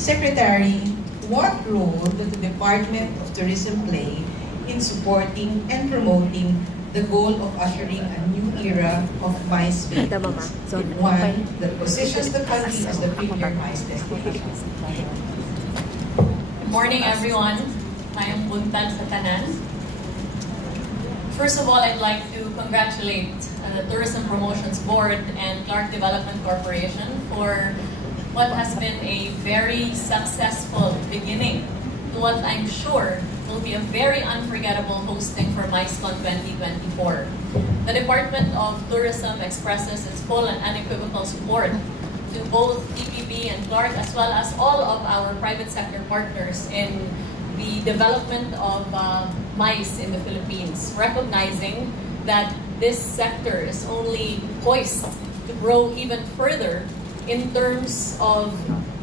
Secretary, what role does the Department of Tourism play in supporting and promoting the goal of ushering a new era of MICE Philippines, one that positions the country as the premier MICE destination? Good morning, everyone. I am Buntag sa tanan. First of all, I'd like to congratulate the Tourism Promotions Board and Clark Development Corporation for what has been a very successful beginning to what I'm sure will be a very unforgettable hosting for MICECon 2024. The Department of Tourism expresses its full and unequivocal support to both TPB and Clark, as well as all of our private sector partners in the development of MICE in the Philippines, recognizing that this sector is only poised to grow even further in terms of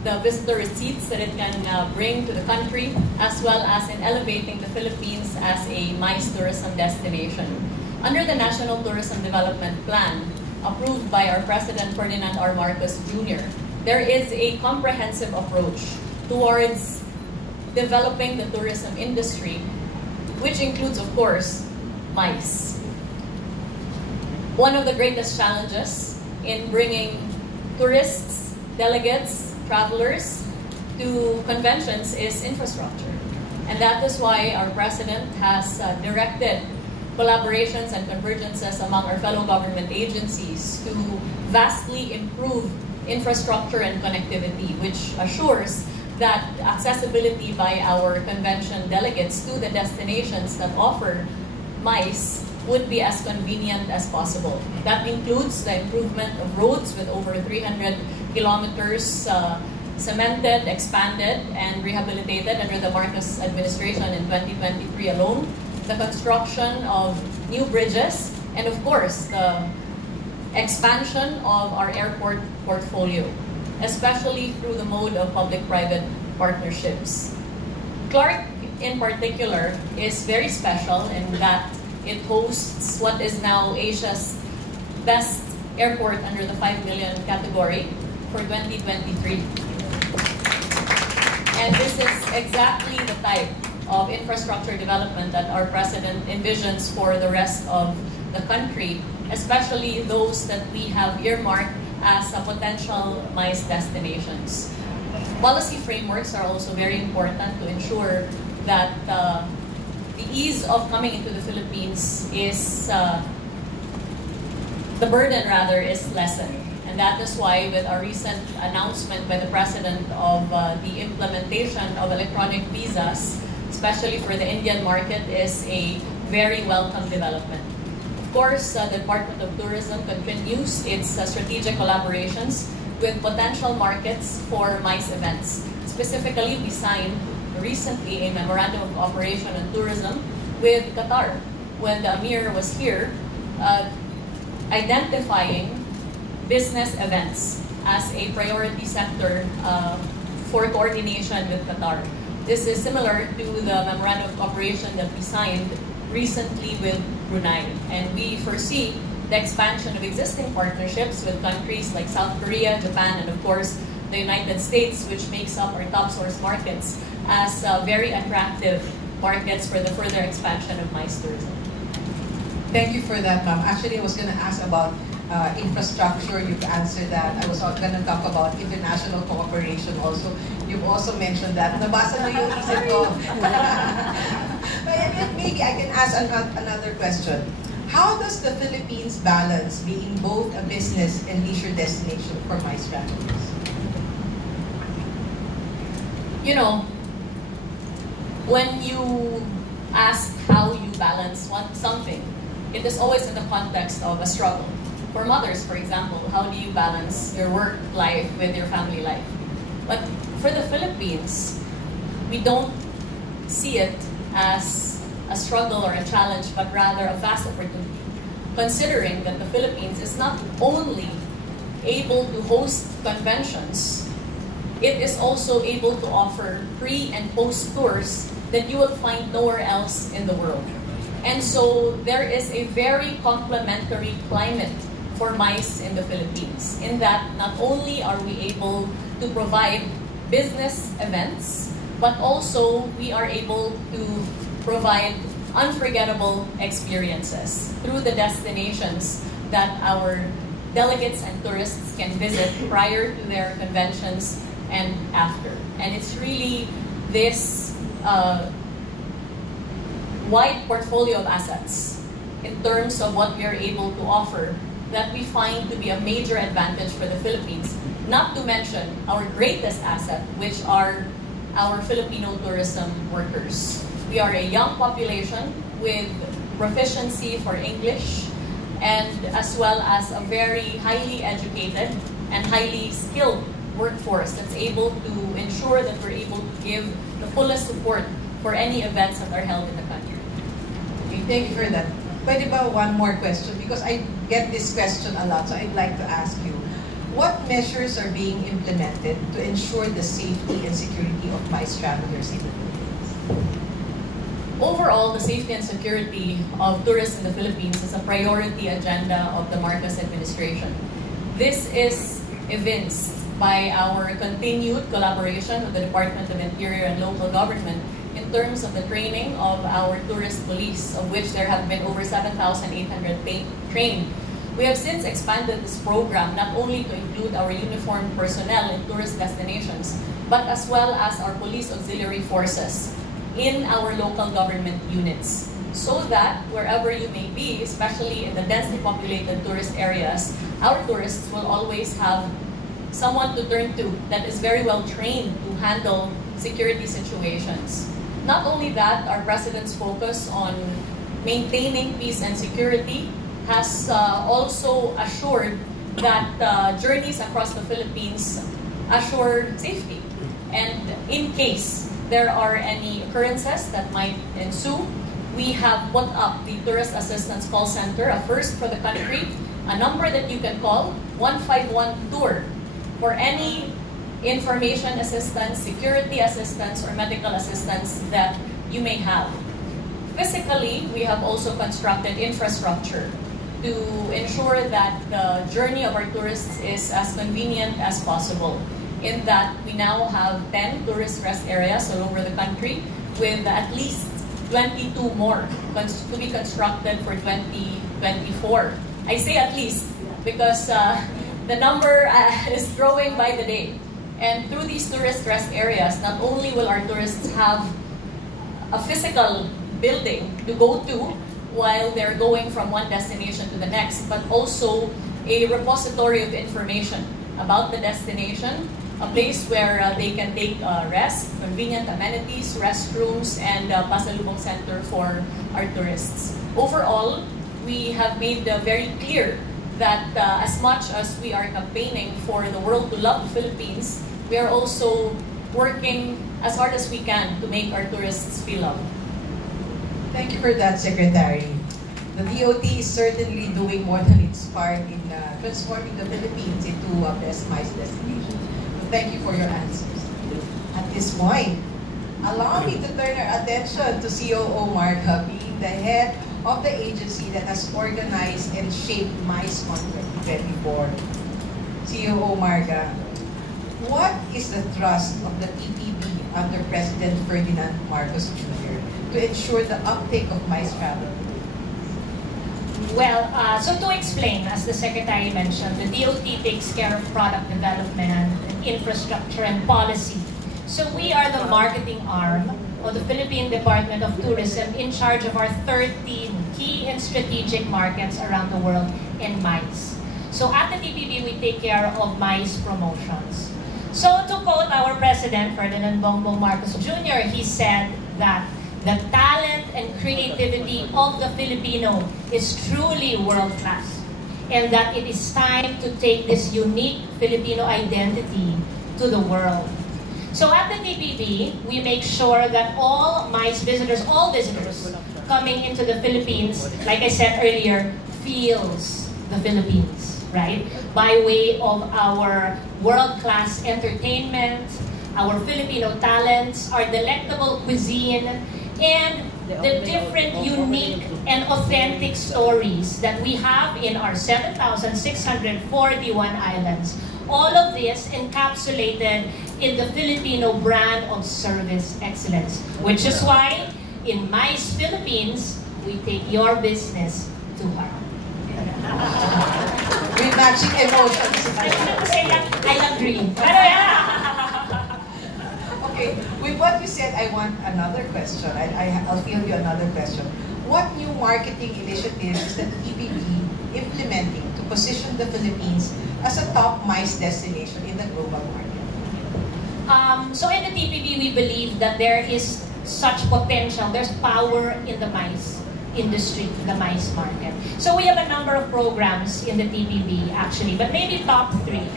the visitor receipts that it can bring to the country, as well as in elevating the Philippines as a MICE tourism destination. Under the National Tourism Development Plan, approved by our President Ferdinand R. Marcos Jr., there is a comprehensive approach towards developing the tourism industry, which includes, of course, MICE. One of the greatest challenges in bringing tourists, delegates, travelers to conventions is infrastructure. And that is why our President has directed collaborations and convergences among our fellow government agencies to vastly improve infrastructure and connectivity, which assures that accessibility by our convention delegates to the destinations that offer MICE would be as convenient as possible. That includes the improvement of roads with over 300 kilometers cemented, expanded, and rehabilitated under the Marcos administration in 2023 alone, the construction of new bridges, and of course, the expansion of our airport portfolio, especially through the mode of public-private partnerships. Clark, in particular, is very special in that it hosts what is now Asia's best airport under the 5 million category for 2023. And this is exactly the type of infrastructure development that our President envisions for the rest of the country, especially those that we have earmarked as potential MICE destinations. Policy frameworks are also very important to ensure that the ease of coming into the Philippines is, the burden rather, is lessened. And that is why with our recent announcement by the President of the implementation of electronic visas, especially for the Indian market, is a very welcome development. Of course, the Department of Tourism continues its strategic collaborations with potential markets for MICE events. Specifically, we signed recently a Memorandum of Cooperation on Tourism with Qatar when the Amir was here, identifying business events as a priority sector for coordination with Qatar. This is similar to the Memorandum of Cooperation that we signed recently with Brunei. And we foresee the expansion of existing partnerships with countries like South Korea, Japan, and of course, the United States, which makes up our top source markets, as very attractive markets for the further expansion of MICE tourism. Thank you for that, ma'am. Actually, I was going to ask about infrastructure. You've answered that. I was going to talk about international cooperation also. You've also mentioned that. Nabasa na yung isip ko. But maybe I can ask another question. How does the Philippines balance being both a business and leisure destination for MICE travelers? You know, when you ask how you balance something, it is always in the context of a struggle. For mothers, for example, how do you balance your work life with your family life? But for the Philippines, we don't see it as a struggle or a challenge, but rather a vast opportunity, considering that the Philippines is not only able to host conventions, it is also able to offer pre- and post-tours that you will find nowhere else in the world. And so there is a very complementary climate for MICE in the Philippines, in that not only are we able to provide business events, but also we are able to provide unforgettable experiences through the destinations that our delegates and tourists can visit prior to their conventions and after. And it's really this wide portfolio of assets in terms of what we are able to offer that we find to be a major advantage for the Philippines. Not to mention our greatest asset, which are our Filipino tourism workers. We are a young population with proficiency for English and as well as a very highly educated and highly skilled workforce that's able to ensure that we're able to give the fullest support for any events that are held in the country. Okay, thank you for that. Pwede ba one more question? Because I get this question a lot, so I'd like to ask you, what measures are being implemented to ensure the safety and security of MICE travelers in the Philippines? Overall, the safety and security of tourists in the Philippines is a priority agenda of the Marcos administration. This is evinced by our continued collaboration with the Department of Interior and local government in terms of the training of our tourist police, of which there have been over 7,800 trained. We have since expanded this program not only to include our uniformed personnel in tourist destinations, but as well as our police auxiliary forces in our local government units, so that wherever you may be, especially in the densely populated tourist areas, our tourists will always have someone to turn to that is very well trained to handle security situations. Not only that, our President's focus on maintaining peace and security has also assured that journeys across the Philippines assure safety. And in case there are any occurrences that might ensue, we have put up the Tourist Assistance Call Center, a first for the country, a number that you can call, 151 Tour, for any information assistance, security assistance, or medical assistance that you may have. Physically, we have also constructed infrastructure to ensure that the journey of our tourists is as convenient as possible. In that, we now have 10 tourist rest areas all over the country with at least 22 more to be constructed for 2024. I say at least because the number is growing by the day. And through these tourist rest areas, not only will our tourists have a physical building to go to while they're going from one destination to the next, but also a repository of information about the destination, a place where they can take rest, convenient amenities, restrooms, and pasalubong center for our tourists. Overall, we have made very clear that as much as we are campaigning for the world to love the Philippines, we are also working as hard as we can to make our tourists feel loved. Thank you for that, Secretary. The DOT is certainly doing more than its part in transforming the Philippines into a best MICE destination. So thank you for your answers. At this point, allow me to turn our attention to COO Marga, being the head of the agency that has organized and shaped MICE on 2024. COO Marga, what is the thrust of the TPB under President Ferdinand Marcos Jr. to ensure the uptake of MICE travel? Well, so to explain, as the Secretary mentioned, the DOT takes care of product development, infrastructure, and policy. So we are the marketing arm of the Philippine Department of Tourism in charge of our 13 key and strategic markets around the world in MICE. So at the TPB, we take care of MICE promotions. So to quote our President, Ferdinand Bongbong Marcos Jr., he said that the talent and creativity of the Filipino is truly world-class, and that it is time to take this unique Filipino identity to the world. So at the TPB, we make sure that all MICE visitors, all visitors coming into the Philippines, like I said earlier, feels the Philippines, right? By way of our world-class entertainment, our Filipino talents, our delectable cuisine, and the different, unique, and authentic stories that we have in our 7,641 islands. All of this encapsulated in the Filipino brand of service excellence, which is why in MICE Philippines, we take your business to heart. With matching emotions. I agree. Pero yeah. Okay, with what you said, I want another question. I'll field you another question. What new marketing initiatives is the TPP implementing to position the Philippines as a top MICE destination in the global market? So in the TPP, we believe that there is such potential, there's power in the MICE industry, the MICE market. So we have a number of programs in the TPP actually, but maybe top three.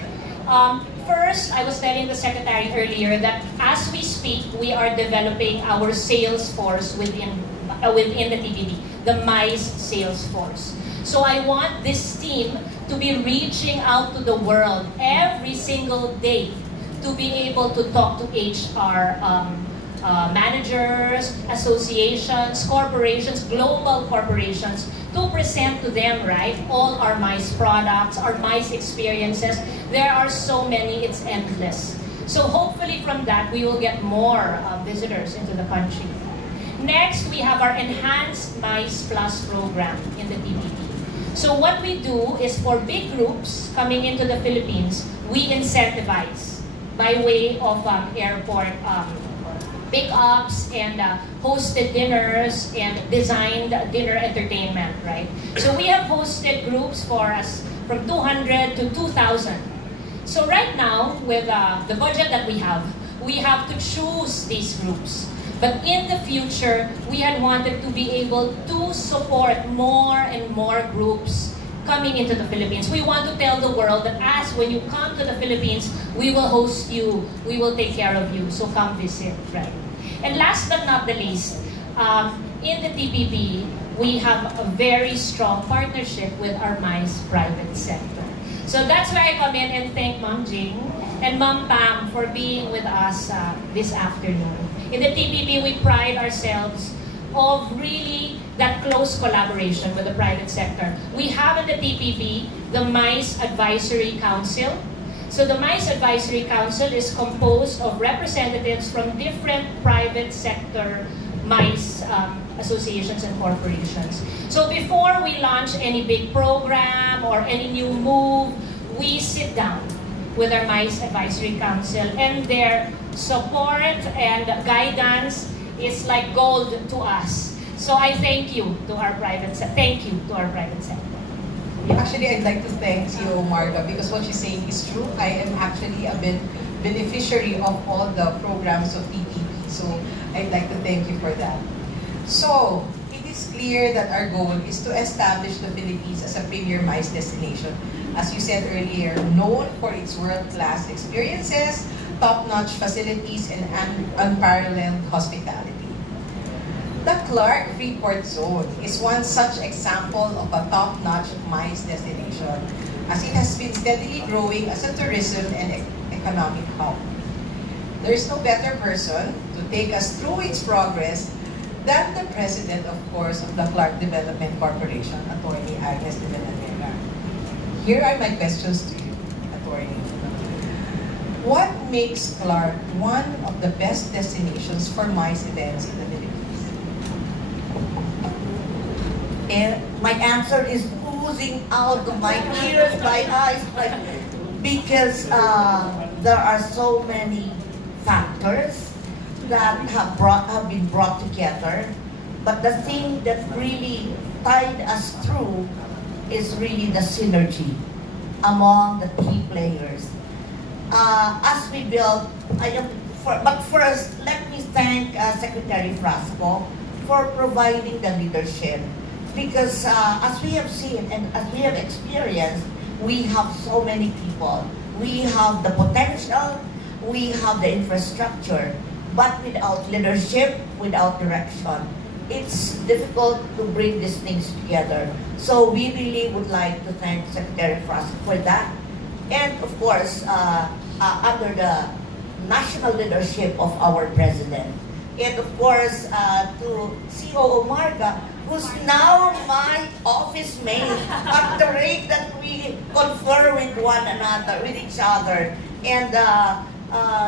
First, I was telling the Secretary earlier that as we speak, we are developing our sales force within the TPP, the MICE sales force. So I want this team to be reaching out to the world every single day to be able to talk to HR managers, associations, corporations, global corporations, to present to them, right, all our MICE products, our MICE experiences. There are so many, it's endless. So hopefully from that, we will get more visitors into the country. Next, we have our Enhanced MICE Plus program in the TPP. So what we do is for big groups coming into the Philippines, we incentivize by way of airport pick-ups and hosted dinners and designed dinner entertainment, right? So we have hosted groups for us from 200 to 2,000. So right now, with the budget that we have to choose these groups. But in the future, we had wanted to be able to support more and more groups coming into the Philippines. We want to tell the world that as when you come to the Philippines, we will host you, we will take care of you, so come visit, right? And last but not the least, in the TPP, we have a very strong partnership with our MICE private sector. So that's where I come in and thank Ma'am Jing and Ma'am Pam for being with us this afternoon. In the TPP, we pride ourselves of really that close collaboration with the private sector. We have in the TPP the MICE Advisory Council. So the MICE Advisory Council is composed of representatives from different private sector MICE associations and corporations. So before we launch any big program or any new move, we sit down with our MICE Advisory Council, and their support and guidance is like gold to us. So I thank you to our private sector. Thank you to our private sector. Actually, I'd like to thank CEO Marga because what she's saying is true. I am actually a beneficiary of all the programs of TPP. So I'd like to thank you for that. So it is clear that our goal is to establish the Philippines as a premier MICE destination. As you said earlier, known for its world-class experiences, top-notch facilities, and unparalleled hospitality. The Clark Freeport Zone is one such example of a top-notch MICE destination, as it has been steadily growing as a tourism and economic hub. There is no better person to take us through its progress than the president, of course, of the Clark Development Corporation, Attorney Agnes de Villanueva. Here are my questions to you, Attorney. What makes Clark one of the best destinations for MICE events in the Philippines? And my answer is oozing out of my ears, my eyes, because there are so many factors that have been brought together. But the thing that really tied us through is really the synergy among the key players. As we build, but first, let me thank Secretary Frasco for providing the leadership. Because as we have seen and as we have experienced, we have so many people. We have the potential, we have the infrastructure, but without leadership, without direction, it's difficult to bring these things together. So we really would like to thank Secretary Frasco for that. And of course, under the national leadership of our President. And of course, to COO Marga, who's now my office mate at the rate that we confer with one another, with each other. And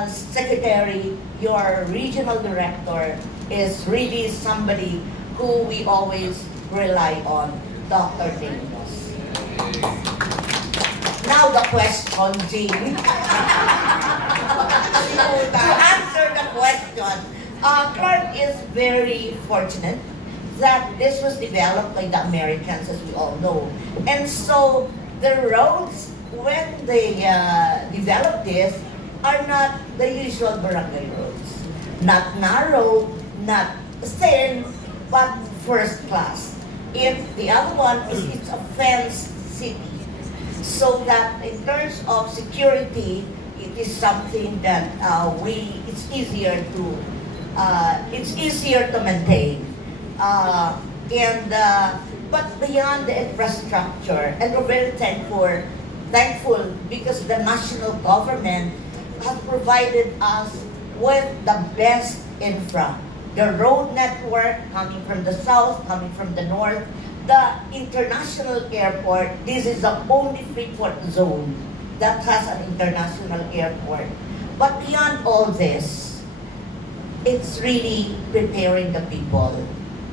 secretary, your regional director is really somebody who we always rely on, Dr. Daniels. Now the question, Jean. To answer the question, Clark is very fortunate that this was developed by the Americans, as we all know. And so the roads, when they developed this, are not the usual barangay roads. Not narrow, not thin, but first class. If the other one is it's a fenced city. So that in terms of security, it is something that it's easier to maintain. But beyond the infrastructure, and we're very thankful because the national government has provided us with the best infra. The road network coming from the south, coming from the north, the international airport. This is the only Freeport zone that has an international airport. But beyond all this, it's really preparing the people,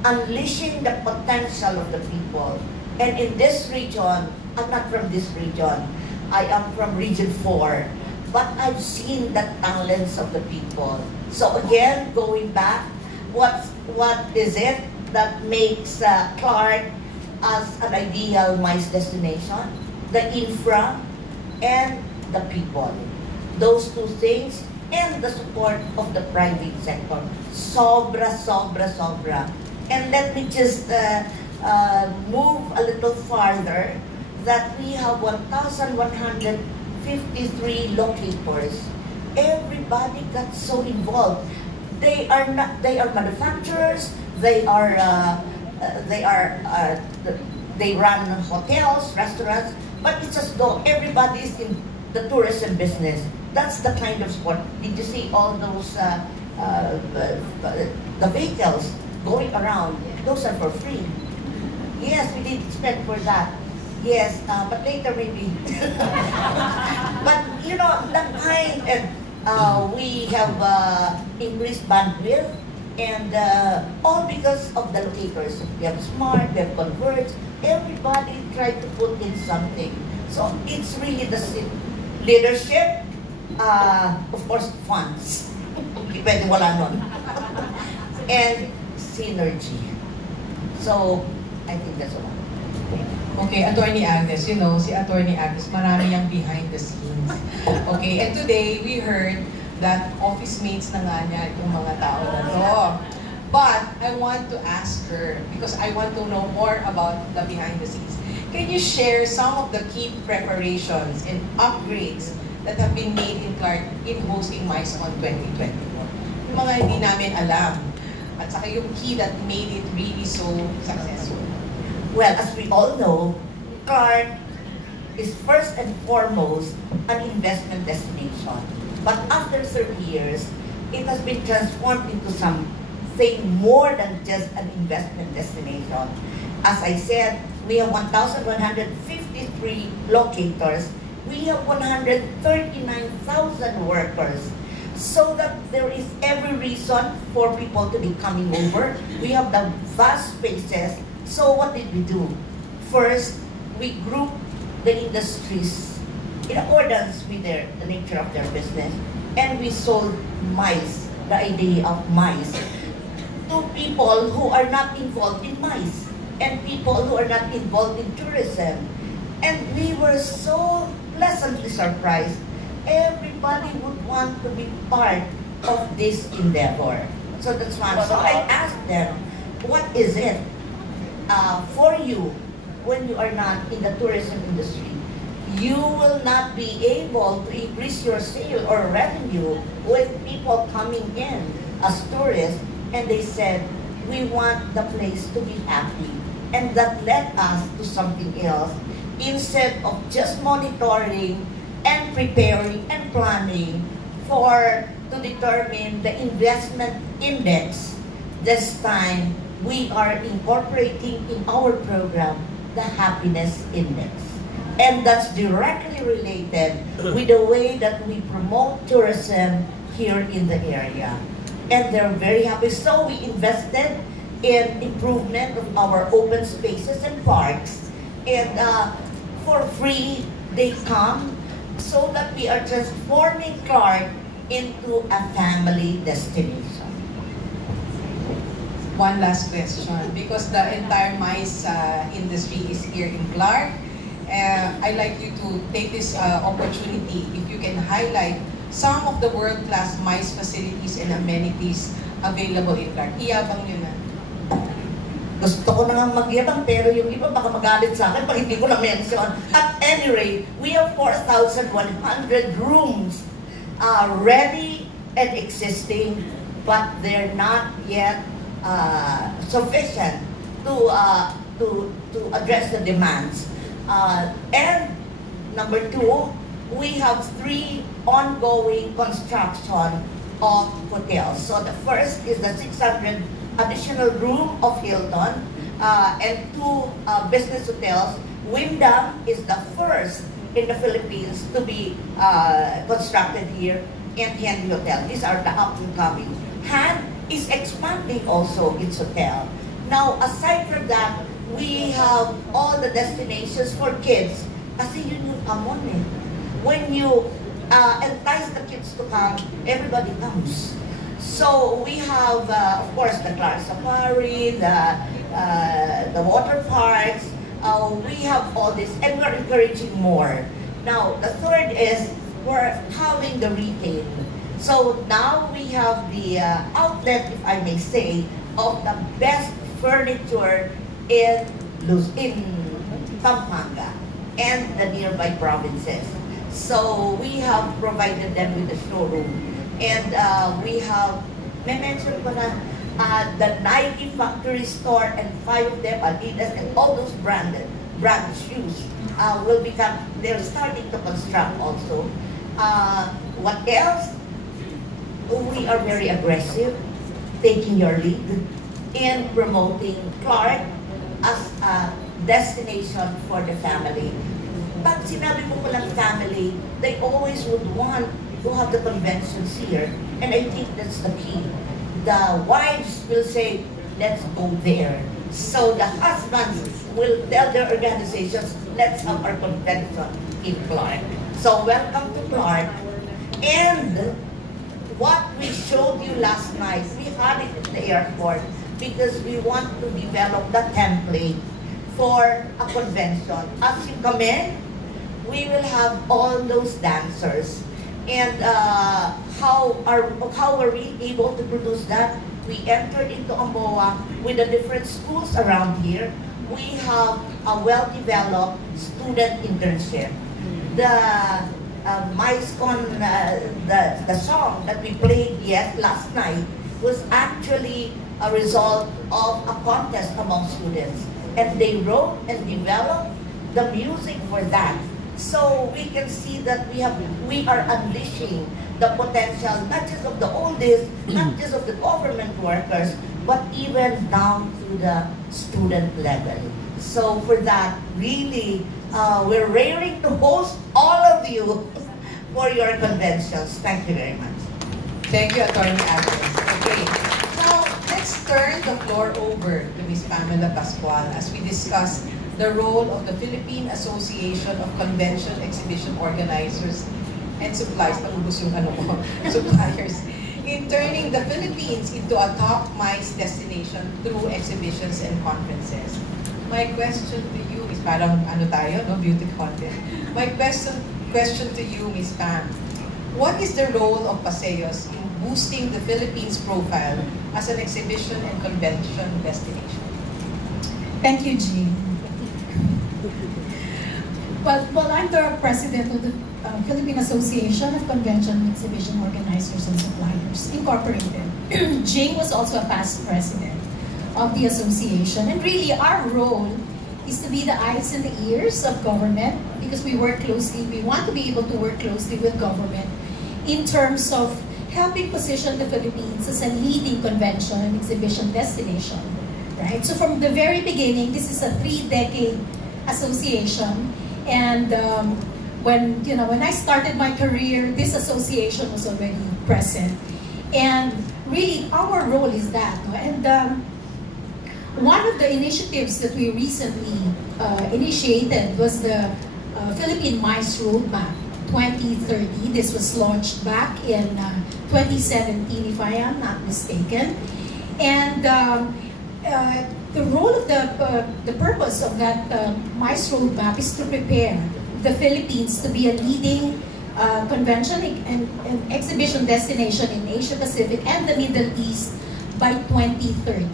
unleashing the potential of the people. And in this region, I'm not from this region, I am from Region 4, but I've seen the talents of the people. So again, going back, what is it that makes Clark as an ideal MICE destination? The infra and the people. Those two things, and the support of the private sector. Sobra. And let me just move a little farther, that we have 1,153 locators. Everybody got so involved. They are manufacturers, they run hotels, restaurants, but it's as though everybody is in the tourism business. That's the kind of sport. Did you see all those the vehicles going around? Those are for free. Yes, we did spend for that. Yes, but later maybe. But you know, that kind of we have increased bandwidth, and all because of the locators. We have Smart, we have Converge. Everybody tried to put in something. So it's really the leadership, of course, funds. Depende, wala nun. And synergy. So I think that's all. Okay, Attorney Agnes, you know, si Attorney Agnes, marami yung behind the scenes. Okay, and today we heard that office mates na nga niya itong mga tao na to. But I want to ask her, because I want to know more about the behind the scenes. Can you share some of the key preparations and upgrades that have been made in Clark in hosting MICECON 2024? Yung mga hindi namin alam, at saka yung key that made it really so successful. Well, as we all know, Clark is first and foremost an investment destination. But after 30 years, it has been transformed into something more than just an investment destination. As I said, we have 1,153 locators. We have 139,000 workers. So that there is every reason for people to be coming over. We have the vast spaces. So what did we do? First, we grouped the industries in accordance with the nature of their business, and we sold MICE, the idea of MICE, to people who are not involved in MICE and people who are not involved in tourism. And we were so pleasantly surprised. Everybody would want to be part of this endeavor. So that's one. So I asked them, what is it for you when you are not in the tourism industry? You will not be able to increase your sale or revenue with people coming in as tourists. And they said, we want the place to be happy. And that led us to something else. Instead of just monitoring and preparing and planning to determine the investment index, this time we are incorporating in our program the happiness index. And that's directly related with the way that we promote tourism here in the area. And they're very happy. So we invested in improvement of our open spaces and parks. And for free, they come so that we are transforming Clark into a family destination. One last question, because the entire MICE industry is here in Clark. I'd like you to take this opportunity, if you can highlight some of the world-class MICE facilities and amenities available in Clark. Iyabang nyo na. Gusto ko na nga magyabang, pero yung iba baka magalit sa akin pag hindi ko na-mention. At any rate, we have 4,100 rooms ready and existing, but they're not yet sufficient to address the demands. And number two, we have 3 ongoing construction of hotels. So the first is the 600 additional room of Hilton and 2 business hotels. Wyndham is the first in the Philippines to be constructed here, and Henry Hotel. These are the up and coming. Han is expanding also its hotel. Now, aside from that, we have all the destinations for kids. Kasi yun yung common eh. When you entice the kids to come, everybody comes. So we have, of course, the Clark Safari, the water parks. We have all this, and we're encouraging more. Now, the third is we're having the retail. So now we have the outlet, if I may say, of the best furniture in Pampanga and the nearby provinces. So we have provided them with a showroom. And we have, may mention ko na, the Nike factory store, and 5 of them, Adidas, and all those brand shoes will become, they're starting to construct also. What else? We are very aggressive, taking your lead in promoting Clark as a destination for the family. Pag sinabi mo palang family, they always would want to have the conventions here, and I think that's the key. The wives will say, let's go there. So the husbands will tell their organizations, let's have our convention in Clark. So welcome to Clark. And what we showed you last night, we had it at the airport because we want to develop the template for a convention. As you come in, we will have all those dancers. And how were we able to produce that? We entered into AMOA with the different schools around here. We have a well-developed student internship. The MICECon, the song that we played last night was actually a result of a contest among students. And they wrote and developed the music for that. So we can see that we are unleashing the potential, not just of the oldies, not just of the government workers, but even down to the student level. So for that, really, we're raring to host all of you for your conventions. Thank you very much. Thank you, Attorney Agnes. Okay, now let's turn the floor over to Ms. Pamela Pascual as we discuss the role of the Philippine Association of Convention Exhibition Organizers and Suppliers in turning the Philippines into a top MICE destination through exhibitions and conferences. My question to you is parang ano tayo, no? Beauty content. My question to you, Ms. Pam. What is the role of Paseos in boosting the Philippines' profile as an exhibition and convention destination? Thank you, Jean. Well, I'm the president of the Philippine Association of Convention and Exhibition Organizers and Suppliers, Incorporated. Jing was also a past president of the association. And really, our role is to be the eyes and the ears of government because we work closely. We want to be able to work closely with government in terms of helping position the Philippines as a leading convention and exhibition destination. Right? So from the very beginning, this is a 3-decade association. And when I started my career, this association was already present. And really, our role is that. No? And one of the initiatives that we recently initiated was the Philippine MICE Roadmap 2030. This was launched back in 2017, if I am not mistaken. And the role of the purpose of that MICE Roadmap is to prepare the Philippines to be a leading convention and exhibition destination in Asia Pacific and the Middle East by 2030.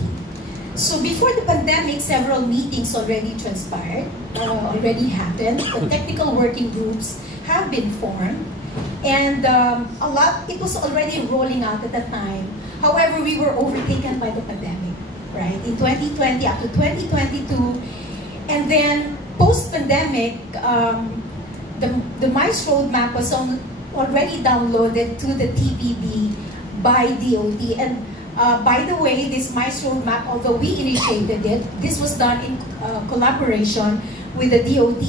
So before the pandemic, several meetings already transpired, already happened. The technical working groups have been formed, and it was already rolling out at that time. However, we were overtaken by the pandemic, right? In 2020 up to 2022, and then post-pandemic, the MICE roadmap was already downloaded to the TPB by DOT. And by the way, this MICE roadmap, although we initiated it, this was done in collaboration with the DOT,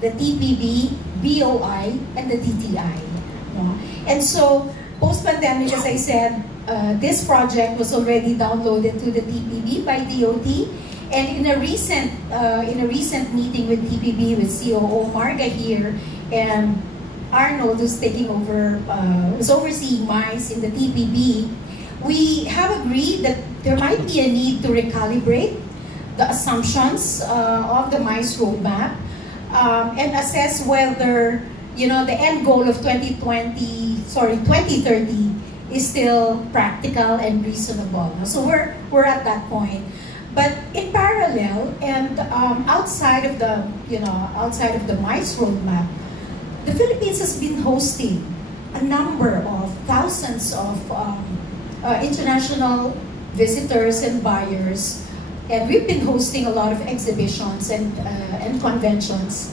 the TPB, BOI, and the DTI. And so, post-pandemic, as I said, this project was already downloaded to the TPB by DOT. And in a recent meeting with TPB, with COO Marga here, and Arnold, who's taking over, who's overseeing MICE in the TPB, we have agreed that there might be a need to recalibrate the assumptions of the MICE roadmap and assess whether the end goal of 2030 is still practical and reasonable. So we're at that point. But in parallel and outside of the MICE roadmap, the Philippines has been hosting a number of thousands of international visitors and buyers, and we've been hosting a lot of exhibitions and conventions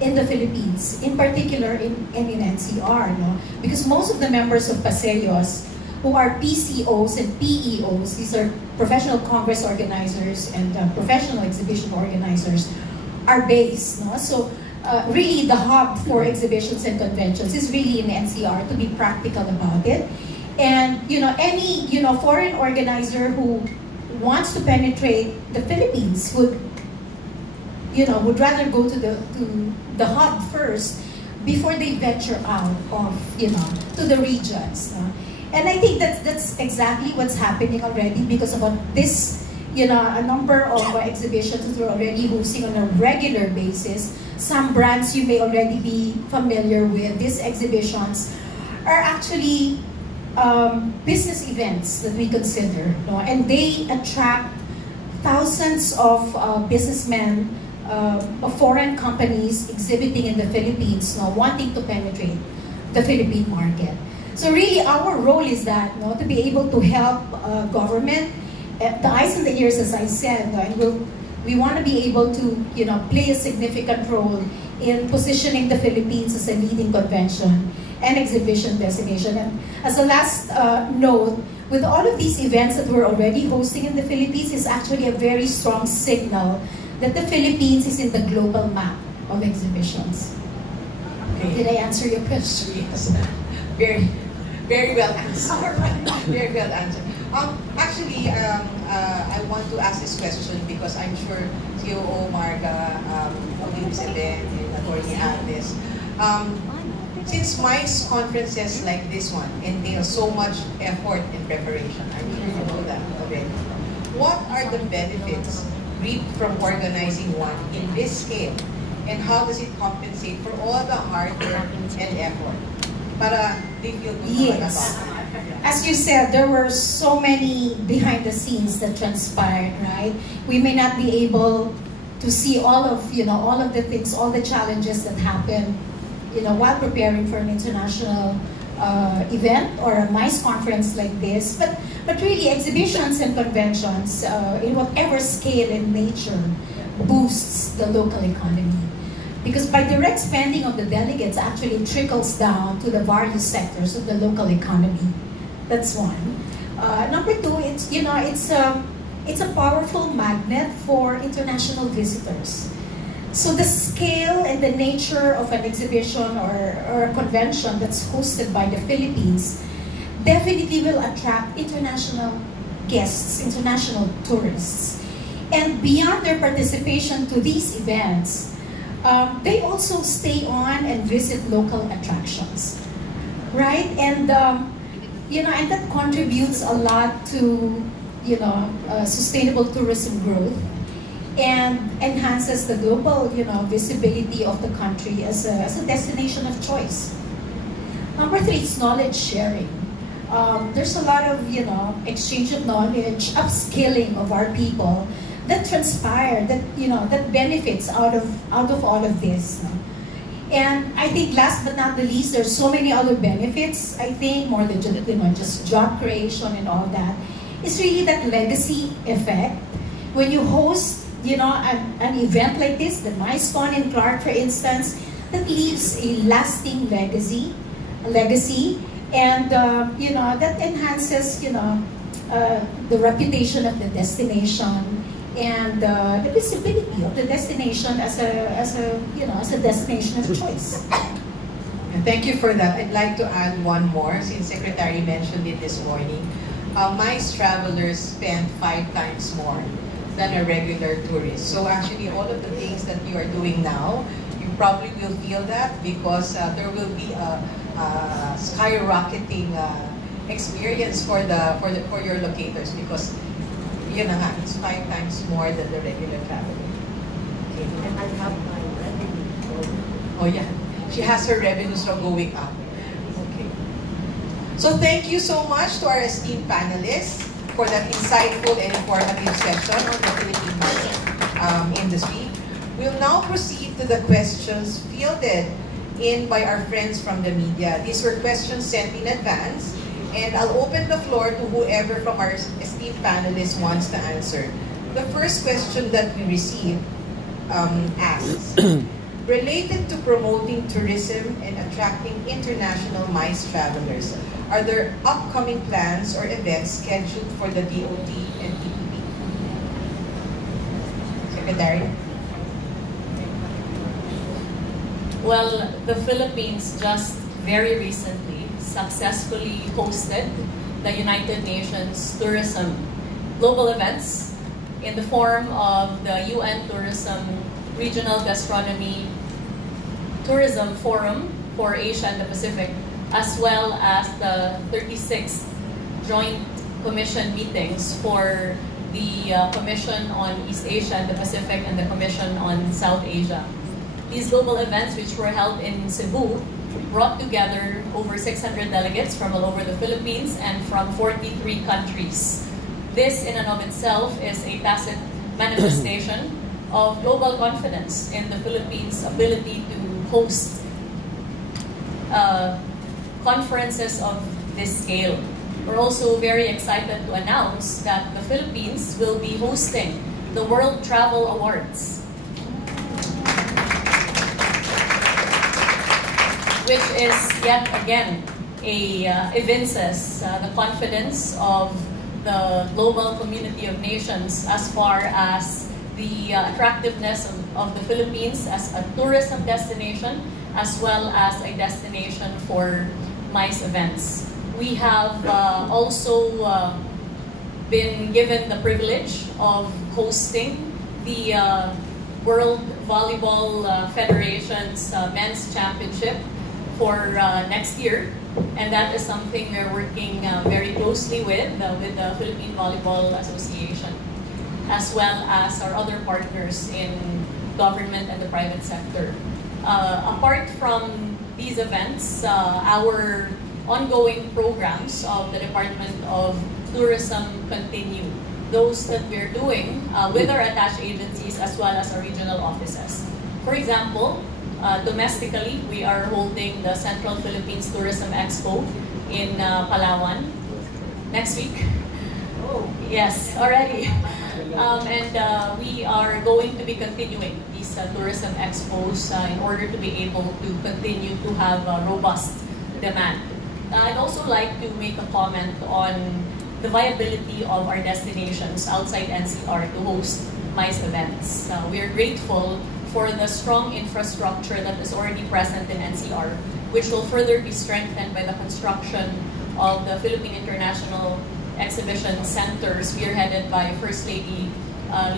in the Philippines, in particular in NCR, because most of the members of PASEOS, who are PCOs and PEOs, these are professional congress organizers and professional exhibition organizers, are based. So really the hub for exhibitions and conventions is really in NCR, to be practical about it. And any foreign organizer who wants to penetrate the Philippines would rather go to the hub first before they venture out of to the regions. And I think that's exactly what's happening already, because of this, a number of exhibitions that we're already hosting on a regular basis. Some brands you may already be familiar with. These exhibitions are actually business events that we consider, and they attract thousands of businessmen of foreign companies exhibiting in the Philippines, wanting to penetrate the Philippine market. So really, our role is that, to be able to help government, the eyes and the ears, as I said, and we want to be able to, play a significant role in positioning the Philippines as a leading convention and exhibition destination. And as a last note, with all of these events that we're already hosting in the Philippines, is actually a very strong signal that the Philippines is in the global map of exhibitions. Okay. Did I answer your question? Yes. Very well answered. Very well answered. Actually, I want to ask this question because I'm sure COO Marga, Vicente, and Attorney Andes, since MICE conferences like this one entail so much effort and preparation, I'm sure you know that already. What are the benefits reaped from organizing one in this scale, and how does it compensate for all the hard work and effort? Para they feel good. Yes. As you said, there were so many behind the scenes that transpired, right? We may not be able to see all of the things, all the challenges that happen, while preparing for an international event or a MICE conference like this. But really, exhibitions and conventions, in whatever scale and nature, boosts the local economy. Because by direct spending of the delegates actually trickles down to the various sectors of the local economy. That's one. Number two, it's a powerful magnet for international visitors. So the scale and the nature of an exhibition or a convention that's hosted by the Philippines definitely will attract international guests, international tourists. And beyond their participation to these events, they also stay on and visit local attractions, right? And and that contributes a lot to sustainable tourism growth and enhances the global visibility of the country as a destination of choice. Number 3 is knowledge sharing. There's a lot of exchange of knowledge, upskilling of our people that transpire, that benefits out of all of this. No? And I think last but not the least, there's so many other benefits. I think more than just job creation and all that. It's really that legacy effect. When you host an event like this, the MICECon in Clark, for instance, that leaves a lasting legacy, and that enhances the reputation of the destination and the visibility of the destination as a destination of choice. Thank you for that. I'd like to add one more, since Secretary mentioned it this morning. MICE travelers spend 5 times more than a regular tourist. So actually, all of the things that you are doing now, you probably will feel that because there will be a skyrocketing experience for your locators, because it's 5 times more than the regular traveler. Okay. And I have my revenue. Oh yeah, she has her revenues going up. Okay. So thank you so much to our esteemed panelists for that insightful and informative session on the Philippine industry. We'll now proceed to the questions fielded in by our friends from the media. These were questions sent in advance, and I'll open the floor to whoever from our esteemed panelists wants to answer. The first question that we received asks, related to promoting tourism and attracting international MICE travelers, are there upcoming plans or events scheduled for the DOT and PPP? Secretary? Well, the Philippines just very recently successfully hosted the United Nations Tourism Global Events in the form of the UN Tourism Regional Gastronomy Tourism Forum for Asia and the Pacific, as well as the 36th Joint Commission meetings for the Commission on East Asia and the Pacific and the Commission on South Asia. These global events, which were held in Cebu, brought together over 600 delegates from all over the Philippines and from 43 countries. This in and of itself is a tacit manifestation of global confidence in the Philippines' ability to host conferences of this scale. We're also very excited to announce that the Philippines will be hosting the World Travel Awards, which is yet again evinces the confidence of the global community of nations as far as the attractiveness of the Philippines as a tourism destination, as well as a destination for MICE events. We have also been given the privilege of hosting the World Volleyball Federation's Men's Championship for next year, and that is something we're working very closely with the Philippine Volleyball Association, as well as our other partners in government and the private sector. Apart from these events, our ongoing programs of the Department of Tourism continue. Those that we're doing with our attached agencies as well as our regional offices. For example, domestically, we are holding the Central Philippines Tourism Expo in Palawan next week. Oh, yes, already. And we are going to be continuing these tourism expos in order to be able to continue to have a robust demand. I'd also like to make a comment on the viability of our destinations outside NCR to host MICE events. We are grateful for the strong infrastructure that is already present in NCR, which will further be strengthened by the construction of the Philippine International Exhibition Center, spearheaded by First Lady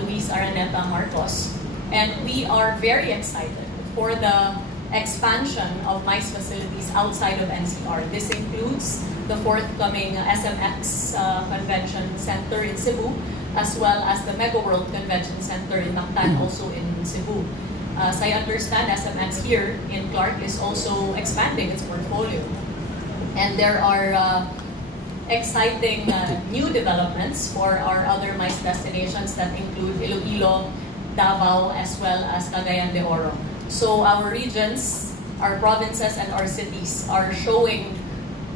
Luis Araneta Marcos. And we are very excited for the expansion of MICE facilities outside of NCR. This includes the forthcoming SMX Convention Center in Cebu, as well as the Mega World Convention Center in Mactan, also in Cebu. As I understand, SMX here in Clark is also expanding its portfolio. And there are exciting new developments for our other MICE destinations that include Iloilo, Davao, as well as Cagayan de Oro. So our regions, our provinces, and our cities are showing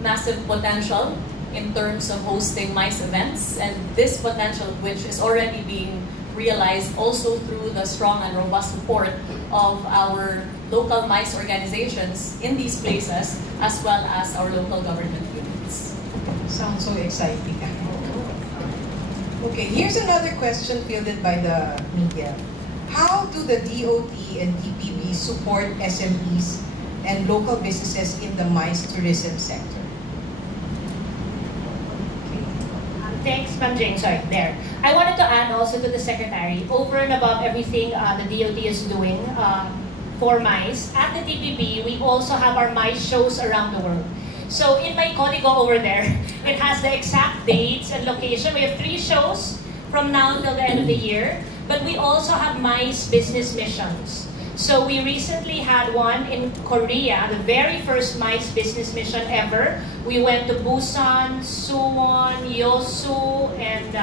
massive potential in terms of hosting MICE events, and this potential, which is already being realized also through the strong and robust support of our local MICE organizations in these places, as well as our local government units. Sounds so exciting. Okay, here's another question fielded by the media. How do the DOT and DPB support SMEs and local businesses in the MICE tourism sector? Thanks, Ma'am Jane. Sorry, there. I wanted to add also to the Secretary, over and above everything the DOT is doing for MICE, at the DPB, we also have our MICE shows around the world. So in my código over there, it has the exact dates and location. We have 3 shows from now until the end of the year, but we also have MICE business missions. So we recently had one in Korea, the very first MICE business mission ever. We went to Busan, Suwon, Yosu, and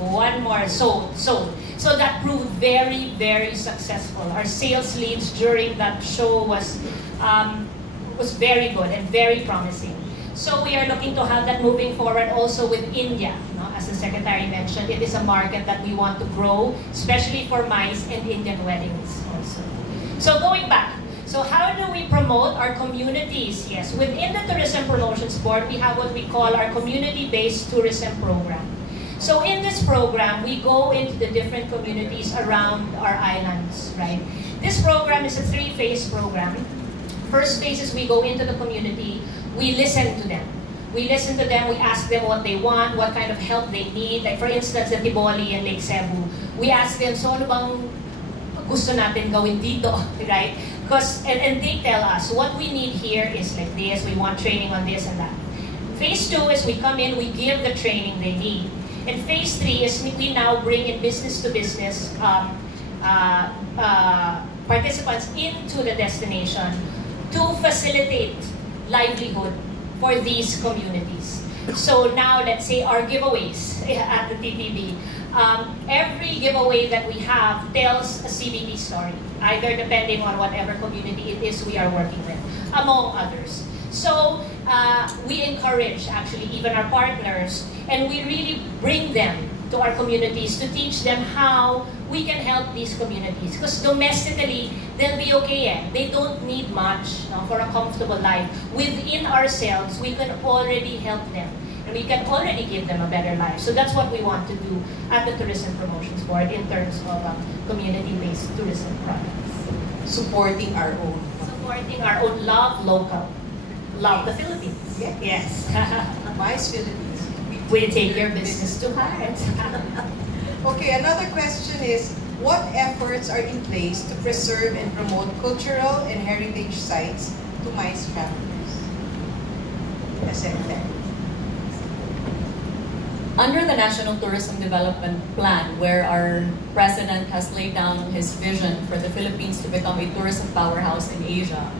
one more, Seoul. So that proved very, very successful. Our sales leads during that show was very good and very promising. So we are looking to have that moving forward also with India. As the Secretary mentioned, it is a market that we want to grow, especially for MICE and Indian weddings also. So going back, so how do we promote our communities? Yes, within the Tourism Promotions Board, we have what we call our community-based tourism program. So in this program, we go into the different communities around our islands, right? This program is a 3-phase program. First phase is we go into the community, we listen to them. We listen to them, we ask them what they want, what kind of help they need. Like for instance, the Tiboli and Lake Cebu. We ask them, so ano bang gusto natin gawin dito, right? And they tell us, what we need here is like this, we want training on this and that. Phase 2 is we come in, we give the training they need. And phase 3 is we now bring in business-to-business participants into the destination to facilitate livelihood for these communities. So now, let's say our giveaways at the TPB. Every giveaway that we have tells a CBT story, either depending on whatever community it is we are working with, among others. So we encourage actually even our partners, and we really bring them to our communities to teach them how we can help these communities. Because domestically, they'll be okay. They don't need much for a comfortable life. Within ourselves, we can already help them. And we can already give them a better life. So that's what we want to do at the Tourism Promotions Board in terms of community-based tourism products. Supporting our own. Supporting our own. Love local. Love the Philippines. Yeah. Yes. MICE Philippines. We take your business to heart. Okay, another question is, what efforts are in place to preserve and promote cultural and heritage sites to MICE travelers? SMTech. Under the National Tourism Development Plan, where our President has laid down his vision for the Philippines to become a tourism powerhouse in Asia,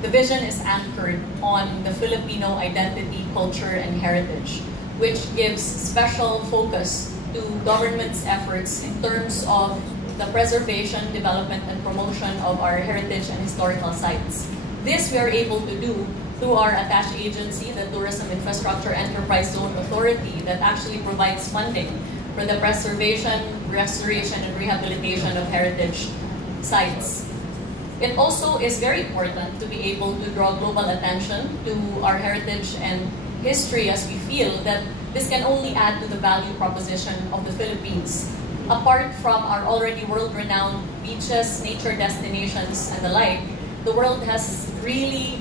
the vision is anchored on the Filipino identity, culture, and heritage, which gives special focus to government's efforts in terms of the preservation, development, and promotion of our heritage and historical sites. This we are able to do through our attached agency, the Tourism Infrastructure Enterprise Zone Authority, that actually provides funding for the preservation, restoration, and rehabilitation of heritage sites. It also is very important to be able to draw global attention to our heritage and history, as we feel that this can only add to the value proposition of the Philippines apart from our already world-renowned beaches, nature destinations, and the like, the world has really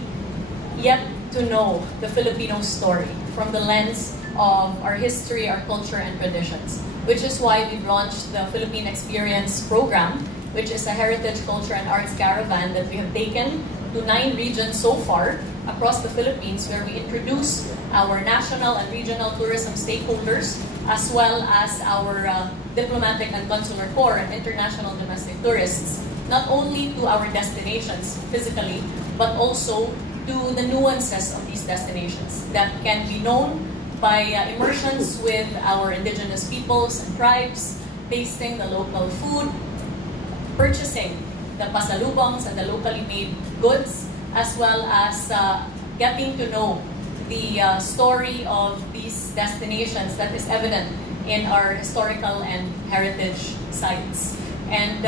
yet to know the Filipino story from the lens of our history, our culture, and traditions, which is why we've launched the Philippine Experience Program, which is a heritage, culture, and arts caravan that we have taken to 9 regions so far across the Philippines, where we introduce our national and regional tourism stakeholders, as well as our diplomatic and consular corps and international domestic tourists, not only to our destinations physically, but also to the nuances of these destinations that can be known by immersions with our indigenous peoples and tribes, tasting the local food, purchasing the pasalubongs and the locally made goods, as well as getting to know the story of these destinations that is evident in our historical and heritage sites. And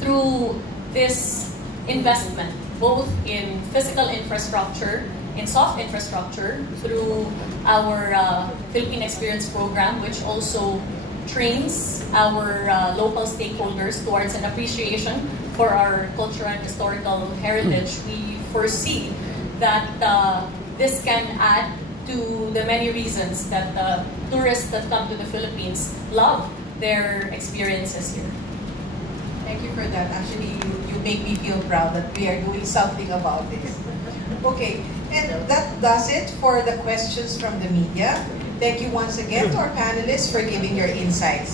through this investment, both in physical infrastructure, in soft infrastructure, through our Philippine Experience Program, which also trains our local stakeholders towards an appreciation for our cultural and historical heritage, we foresee that this can add to the many reasons that tourists that come to the Philippines love their experiences here. Thank you for that. Actually, you make me feel proud that we are doing something about this. Okay, and that does it for the questions from the media. Thank you once again to our panelists for giving your insights.